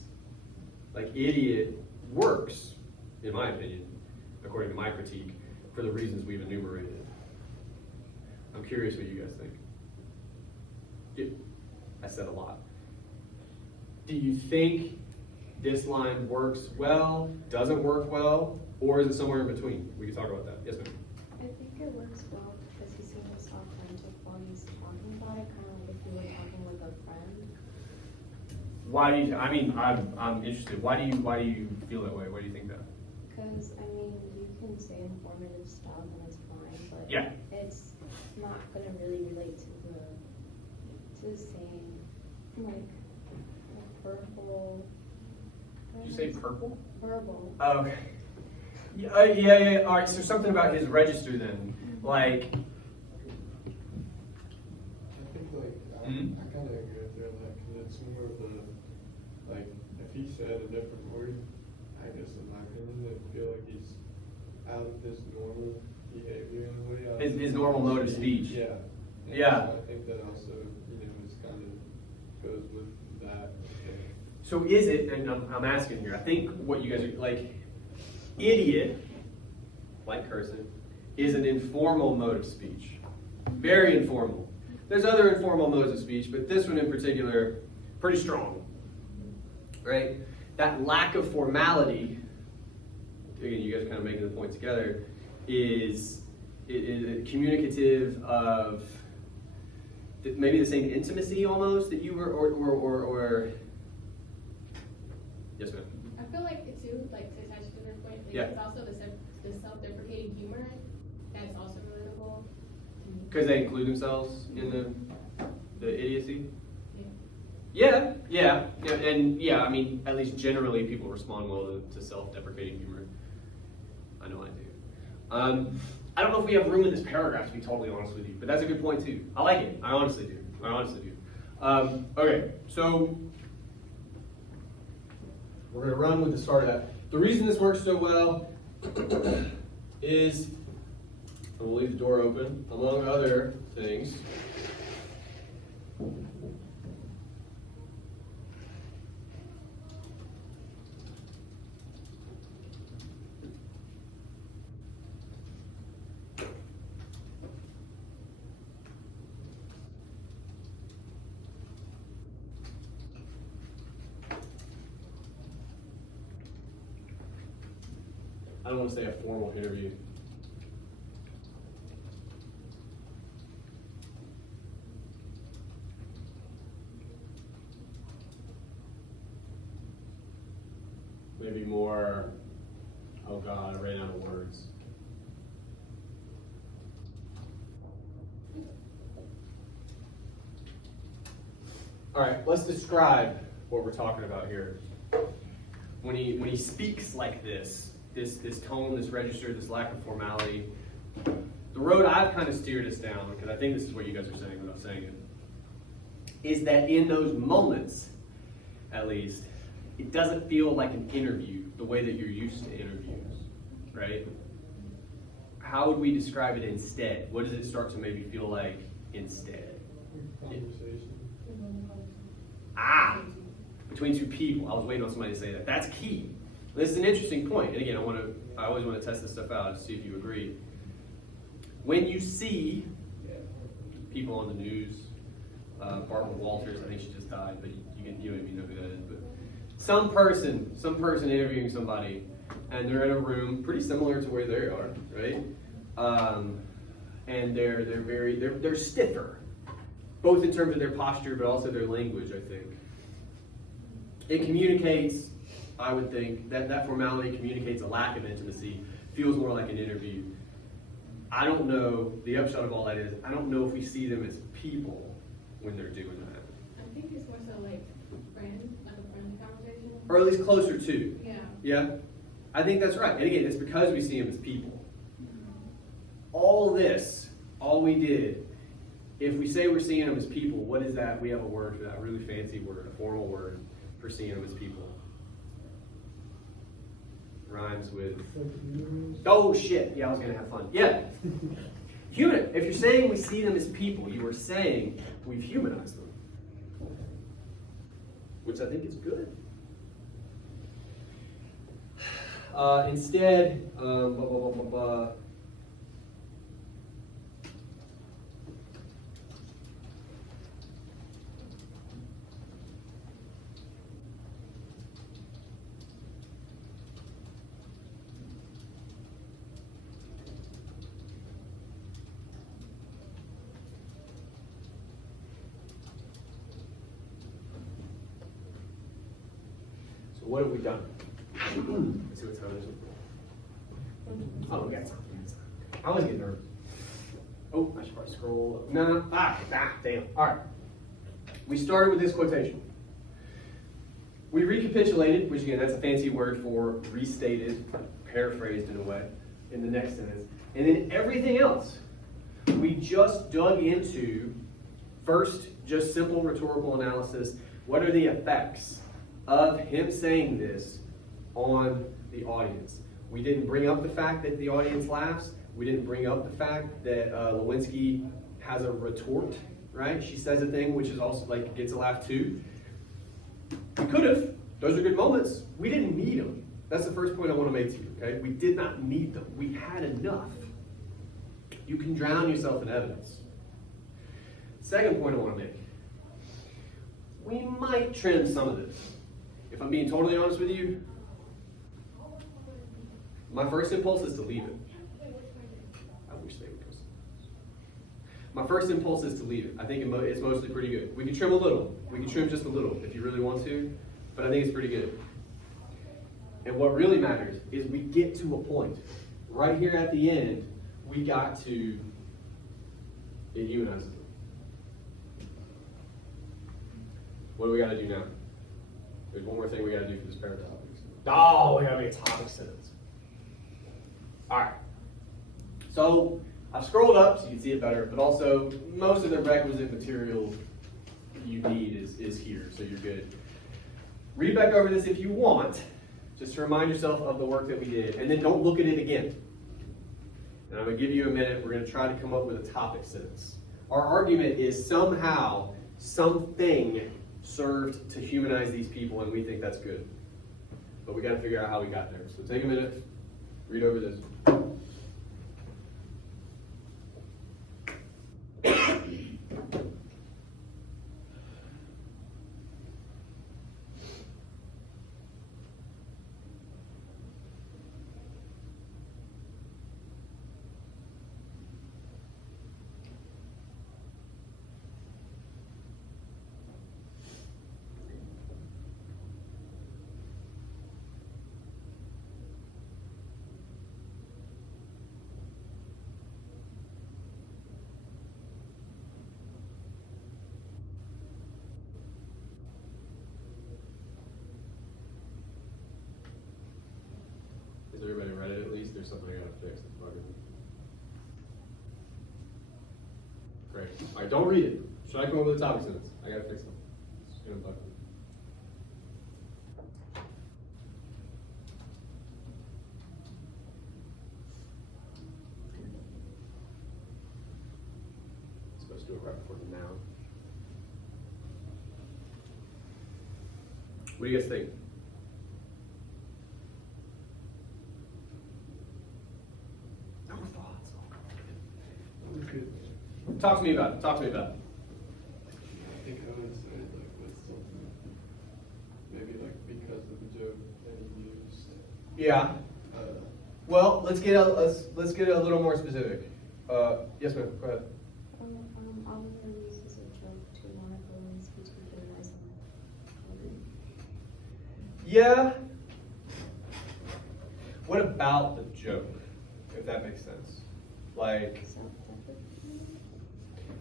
Like idiot works, in my opinion, according to my critique, for the reasons we've enumerated. I'm curious what you guys think. I said a lot. Do you think this line works well, doesn't work well, or is it somewhere in between? We can talk about that. Yes, ma'am. I think it works well because he seems authentic while he's talking about it, kind of like if you were talking with a friend. Why do you? I mean, I'm interested. Why do you feel that way? Why do you think that? Because I mean, you can say informative stuff and it's fine, but Yeah. it's not gonna really relate to the same like verbal. you say purple? Verbal. Oh, okay. Yeah. All right. So something about his register then, like. I think like, I kind of agree with you on that, because it's more of a, like, if he said a different word, I guess in my opinion, I feel like he's out of his normal behavior in a way. His normal mode of speech. Yeah. And Yeah. so I think that also, is kind of goes with that. So is it, and I'm asking here, I think what you guys are, like, idiot, like cursing, is an informal mode of speech. Very informal. There's other informal modes of speech, but this one in particular, pretty strong. Right? That lack of formality, again, you guys are kind of making the point together, is communicative of maybe the same intimacy almost that you were, or yes, ma'am. I feel like it too, like to attach to their point, like Yeah. it's also the self-deprecating humor that's also relatable. Because they include themselves in the idiocy? Yeah. Yeah, and I mean, at least generally people respond well to self-deprecating humor. I know I do. I don't know if we have room in this paragraph, to be totally honest with you, but that's a good point too. I like it. I honestly do. Okay, so we're going to run with the start of that. The reason this works so well is, and we'll leave the door open, among other things. I don't want to say a formal interview. Maybe more, oh God, I ran out of words. All right, let's describe what we're talking about here. When he speaks like this tone, this register, this lack of formality, the road I've kind of steered us down, because I think this is what you guys are saying without saying it, is that in those moments, at least, it doesn't feel like an interview the way that you're used to interviews, right? How would we describe it instead? What does it start to maybe feel like instead? Conversation. Between two people. I was waiting on somebody to say that. That's key. This is an interesting point. And again, I always want to test this stuff out to see if you agree. When you see people on the news, Barbara Walters, I think she just died, but you don't even know who that is. But some person interviewing somebody, and they're in a room pretty similar to where they are, right? And they're stiffer, both in terms of their posture, but also their language, I think. It communicates, I would think, that formality communicates a lack of intimacy, feels more like an interview. I don't know, the upshot of all that is, I don't know if we see them as people when they're doing that. I think it's more so like friends, like a friendly conversation. Or at least closer to. Yeah. Yeah? I think that's right. And again, it's because we see them as people. All we did, if we say we're seeing them as people, what is that? We have a word for that, a really fancy word, a formal word for seeing them as people. Rhymes with, oh shit, yeah, I was gonna have fun. Yeah. Human, if you're saying we see them as people, you are saying we've humanized them. Which I think is good. Instead, so what have we done? Let's see what time it is. Oh, we got time. I always get nervous. Oh, I should probably scroll up. No. Damn. All right. We started with this quotation. we recapitulated, which again, that's a fancy word for restated, paraphrased in a way, in the next sentence. And then everything else, we just dug into, first, just simple rhetorical analysis. What are the effects of him saying this on the audience? We didn't bring up the fact that the audience laughs. We didn't bring up the fact that Lewinsky has a retort, right? She says a thing which is also like gets a laugh too. We could have. Those are good moments. We didn't need them. That's the first point I want to make to you, okay? We did not need them. We had enough. You can drown yourself in evidence. Second point I want to make. We might trim some of this. If I'm being totally honest with you, my first impulse is to leave it. I wish they would go. My first impulse is to leave it. I think it's mostly pretty good. We can trim a little. We can trim just a little if you really want to, but I think it's pretty good. And what really matters is we get to a point. Right here at the end, we got to, it humanizes them. What do we got to do now? There's one more thing we got to do for this paragraph. Oh, we got to make a topic sentence. All right. So I've scrolled up so you can see it better, but also most of the requisite material you need is here, so you're good. Read back over this if you want, just to remind yourself of the work that we did, and then don't look at it again. And I'm going to give you a minute. We're going to try to come up with a topic sentence. Our argument is somehow something served to humanize these people, and we think that's good. But we got to figure out how we got there. So take a minute, read over this. Has everybody read it at least? There's something I gotta fix that's bugging me. Great. All right, don't read it. Should I come up with a topic sentence? I gotta fix them. It's gonna bug me. I'm supposed to do it right before the noun. What do you guys think? Talk to me about it. Talk to me about it. I think I would say like with something, maybe like because of the joke that he used. Yeah. Well, let's get a little more specific. Yes, ma'am. Go ahead. Oliver uses a joke to Monica Lewinsky to humanize him. Yeah. What about the joke, if that makes sense? Like,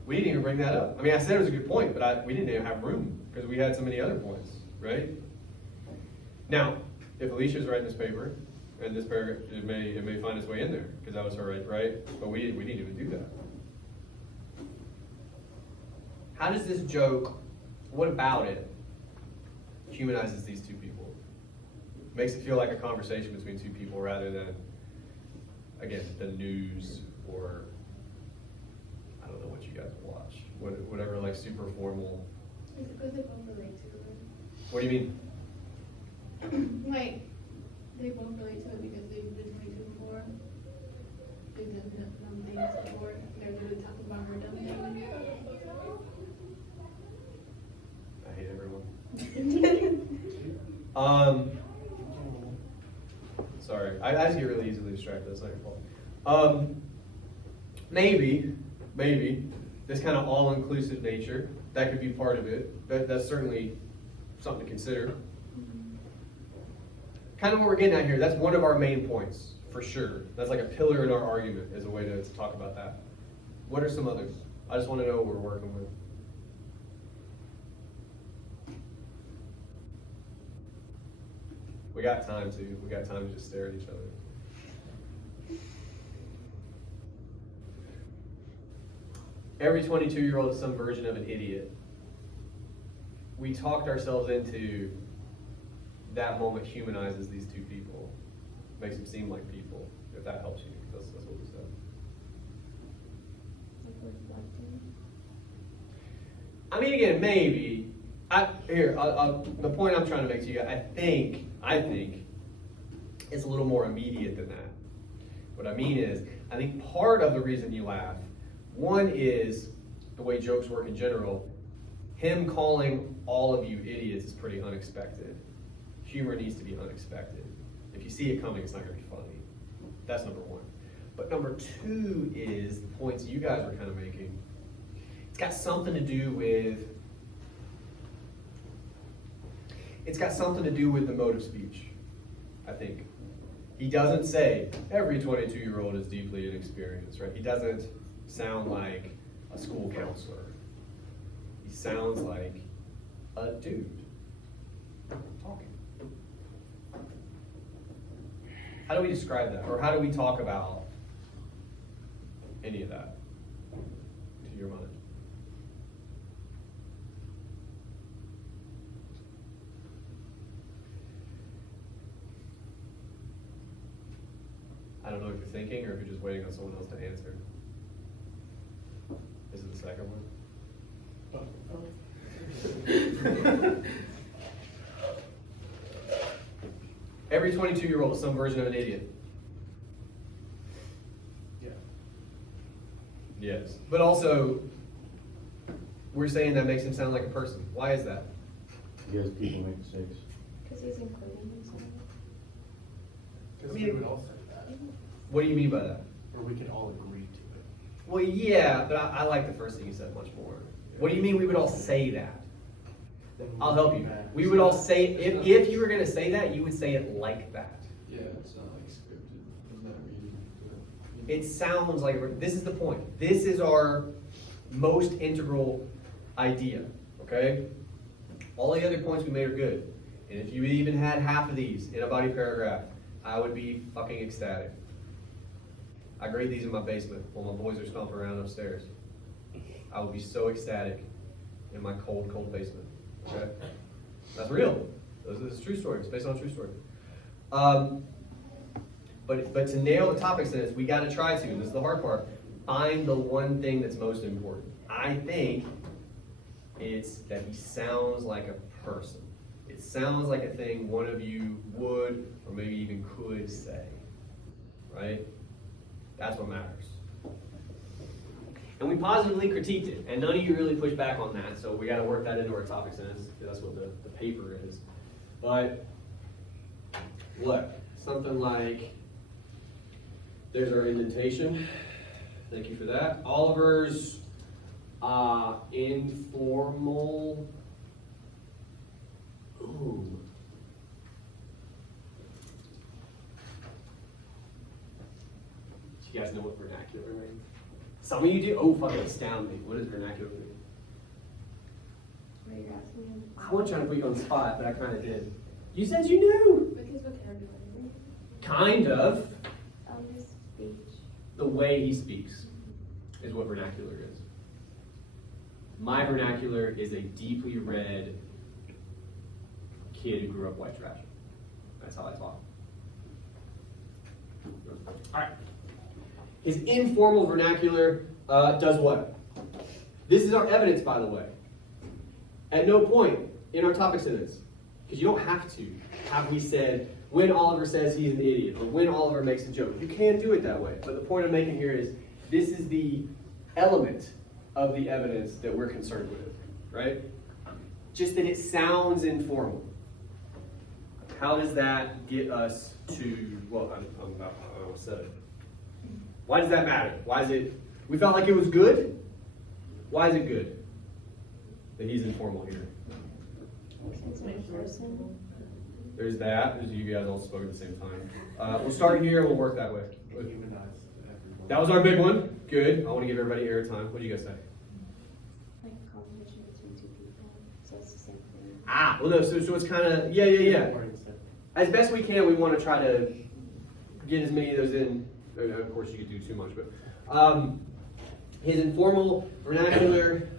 we didn't even bring that up. I mean, I said it was a good point, but we didn't even have room because we had so many other points, right? Now, if Alicia's writing this paper, and this paragraph, it may find its way in there because that was her right? But we didn't even do that. How does this joke, what about it, humanizes these two people? Makes it feel like a conversation between two people rather than, again, the news or, I don't know what you guys watch. Whatever, like super formal. Because they both relate to it. What do you mean? Like, they both relate to it because they've been 22 before. They've done dumb things before. They're literally talking about her dumb things. I hate everyone. Sorry, I just get really easily distracted. That's not your fault. Maybe this kind of all-inclusive nature, that could be part of it. That's certainly something to consider. Kind of what we're getting at here, that's one of our main points, for sure. That's like a pillar in our argument as a way to talk about that. What are some others? I just want to know what we're working with. We got time to just stare at each other. Every 22-year-old is some version of an idiot. We talked ourselves into that moment humanizes these two people, makes them seem like people, if that helps you. That's what we said. Like reflecting. I mean, again, maybe. The point I'm trying to make to you, I think it's a little more immediate than that. What I mean is, I think part of the reason you laugh, one is the way jokes work in general. Him calling all of you idiots is pretty unexpected. Humor needs to be unexpected. If you see it coming, it's not going to be funny. That's number one. But number two is the points you guys were kind of making. It's got something to do with the mode of speech, I think. He doesn't say every 22-year-old is deeply inexperienced, right? He doesn't sound like a school counselor. He sounds like a dude talking. How do we describe that? Or how do we talk about any of that, to your mind? I don't know if you're thinking or if you're just waiting on someone else to answer. Is it the second one? Every 22-year-old is some version of an idiot. Yeah. Yes. But also, we're saying that makes him sound like a person. Why is that? Because people make mistakes. Because he's including himself. Because I mean, we would all say that, What do you mean by that? or we could all agree to it. Well, yeah, but I like the first thing you said much more. What do you mean we would all say that? Then I'll help you. that- We would all say, if you were going to say that, you would say it like that. Yeah, it's not like scripted. It's not reading. It sounds like, this is the point. This is our most integral idea, okay? All the other points we made are good. And if you even had half of these in a body paragraph, I would be fucking ecstatic. I grade these in my basement while my boys are stomping around upstairs. I would be so ecstatic in my cold, cold basement, okay? That's real. This is a true story. It's based on a true story. But to nail the topic sentence, we got to try to, and this is the hard part, find the one thing that's most important. I think it's that he sounds like a person. It sounds like a thing one of you would or maybe even could say, right? That's what matters. And we positively critiqued it, and none of you really pushed back on that, so we got to work that into our topic sentence, because that's what the paper is. But what? Something like, there's our indentation. Thank you for that. Oliver's informal. Ooh. Do you guys know what vernacular means? Some of you do. Oh, fucking astound me. What does vernacular mean? What are you asking him? I wasn't trying to put you on the spot, but I kind of did. You said you knew. With his vocabulary. Kind of. His speech. The way he speaks is what vernacular is. My vernacular is a deeply read kid who grew up white trash. That's how I talk. All right. His informal vernacular does what? This is our evidence, by the way. At no point in our topic sentence, because you don't have to, have we said, when Oliver says he's an idiot, or when Oliver makes a joke. You can do it that way. But the point I'm making here is, this is the element of the evidence that we're concerned with, right? Just that it sounds informal. How does that get us to, well, I almost said it. Why does that matter? Why is it, we felt like it was good? Why is it good that he's informal here? It's my person. There's that, as you guys all spoke at the same time. We'll start here, we'll work that way. Humanize everyone. That was our big one. Good. I want to give everybody airtime. What do you guys say? Like a conversation between two people. So it's the same thing. Well, no, so it's kind of, yeah. Or instead. as best we can, we want to try to get as many of those in. Of course, you could do too much, but his informal vernacular.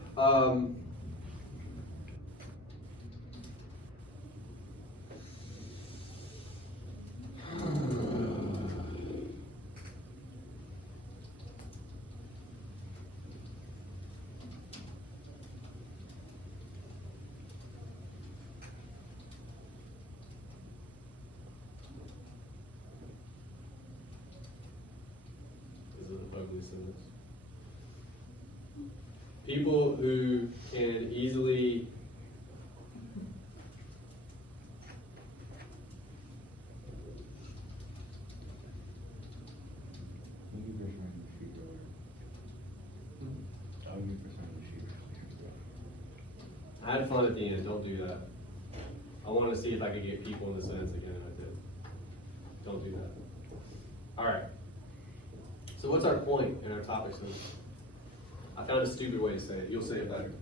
This is an ugly sentence. People who can easily I had fun at the end, don't do that. I want to see if I could get people in the sentence again, and I did. Don't do that. All right. So what's our point in our topic sentence? I found a stupid way to say it. You'll say it better.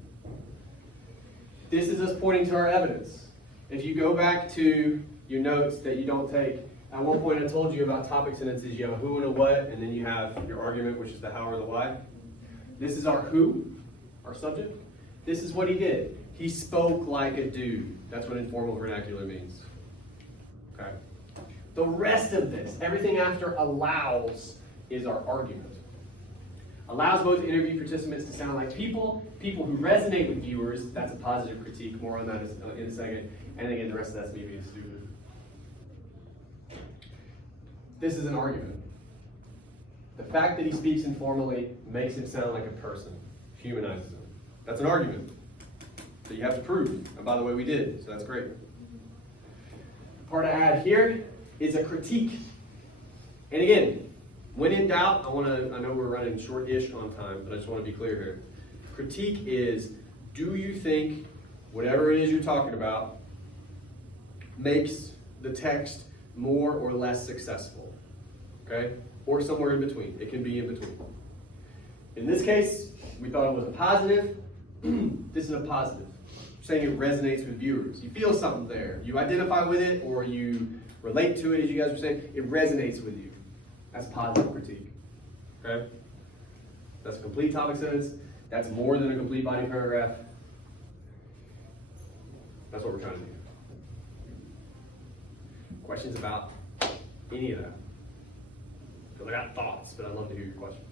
This is us pointing to our evidence. If you go back to your notes that you don't take, at one point I told you about topic sentences. You have a who and a what, and then you have your argument, which is the how or the why. This is our who, our subject. This is what he did. He spoke like a dude. That's what informal vernacular means. Okay. The rest of this, everything after allows, is our argument. Allows both interview participants to sound like people who resonate with viewers. That's a positive critique. More on that in a second. And again, the rest of that's me being stupid. This is an argument. The fact that he speaks informally makes him sound like a person, humanizes him. That's an argument that you have to prove. And by the way, we did, so that's great. The part I add here is a critique. And again, when in doubt, I know we're running short-ish on time, but I just want to be clear here. Critique is, do you think whatever it is you're talking about makes the text more or less successful? Okay? Or somewhere in between. It can be in between. In this case, we thought it was a positive. This is a positive. Saying it resonates with viewers. You feel something there. You identify with it or you relate to it, as you guys were saying. It resonates with you. That's positive critique. Okay? That's a complete topic sentence. That's more than a complete body paragraph. That's what we're trying to do. Questions about any of that? Because I got thoughts, but I'd love to hear your questions.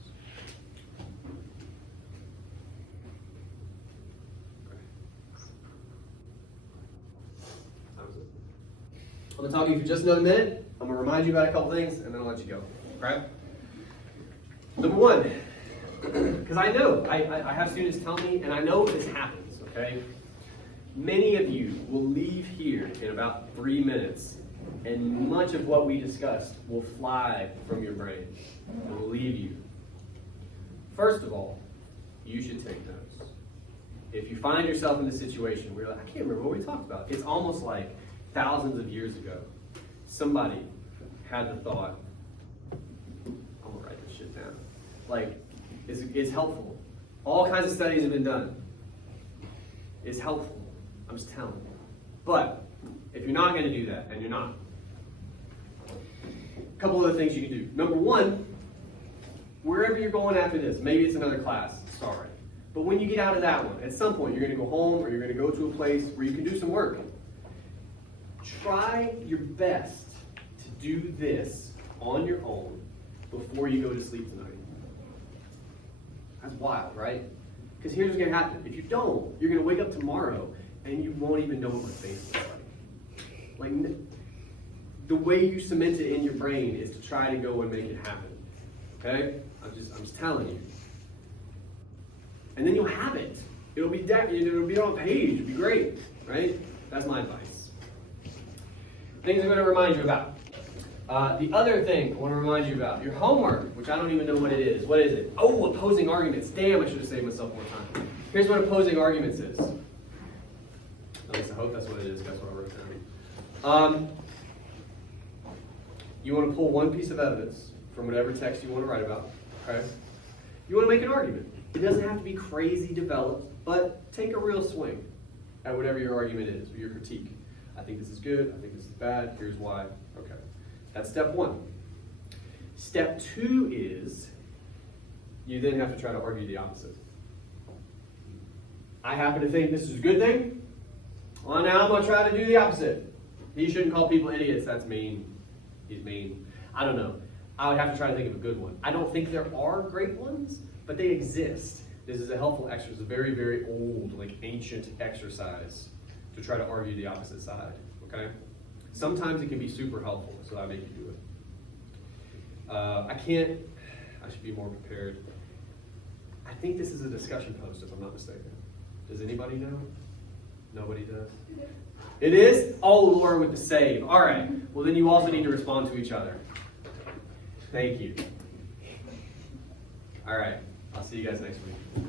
I'm going to talk to you for just another minute. I'm going to remind you about a couple things, and then I'll let you go. Okay? Number one, because I know, I have students tell me, and I know this happens, okay? Many of you will leave here in about 3 minutes, and much of what we discussed will fly from your brain. It will leave you. First of all, you should take notes. If you find yourself in this situation where you're like, I can't remember what we talked about, it's almost like thousands of years ago, somebody had the thought, I'm gonna write this shit down. Like, it's helpful. All kinds of studies have been done. It's helpful. I'm just telling you. But if you're not gonna do that, and you're not, a couple other things you can do. Number one, wherever you're going after this, maybe it's another class, sorry. But when you get out of that one, at some point you're gonna go home or you're gonna go to a place where you can do some work. Try your best to do this on your own before you go to sleep tonight. That's wild, right? Because here's what's going to happen. If you don't, you're going to wake up tomorrow and you won't even know what my face looks like. Like, the way you cement it in your brain is to try to go and make it happen. Okay? I'm just telling you. And then you'll have it. It'll be on a page. It'll be great, right? That's my advice. Things I'm going to remind you about. The other thing I want to remind you about, your homework, which I don't even know what it is. What is it? Oh, opposing arguments. Damn, I should have saved myself more time. Here's what opposing arguments is. At least I hope that's what it is. That's what I wrote down. You want to pull one piece of evidence from whatever text you want to write about. Okay? You want to make an argument. It doesn't have to be crazy developed, but take a real swing at whatever your argument is, or your critique. I think this is good, I think this is bad, here's why. Okay. That's step one. Step two is you then have to try to argue the opposite. I happen to think this is a good thing. Well, now I'm going to try to do the opposite. He shouldn't call people idiots. That's mean. He's mean. I don't know. I would have to try to think of a good one. I don't think there are great ones, but they exist. This is a helpful exercise, a very, very old, like ancient exercise to try to argue the opposite side. Okay? Sometimes it can be super helpful, so I make you do it. I should be more prepared. I think this is a discussion post, if I'm not mistaken. Does anybody know? Nobody does? It is? Oh, Laura with the save. All right. Well, then you also need to respond to each other. Thank you. All right. I'll see you guys next week.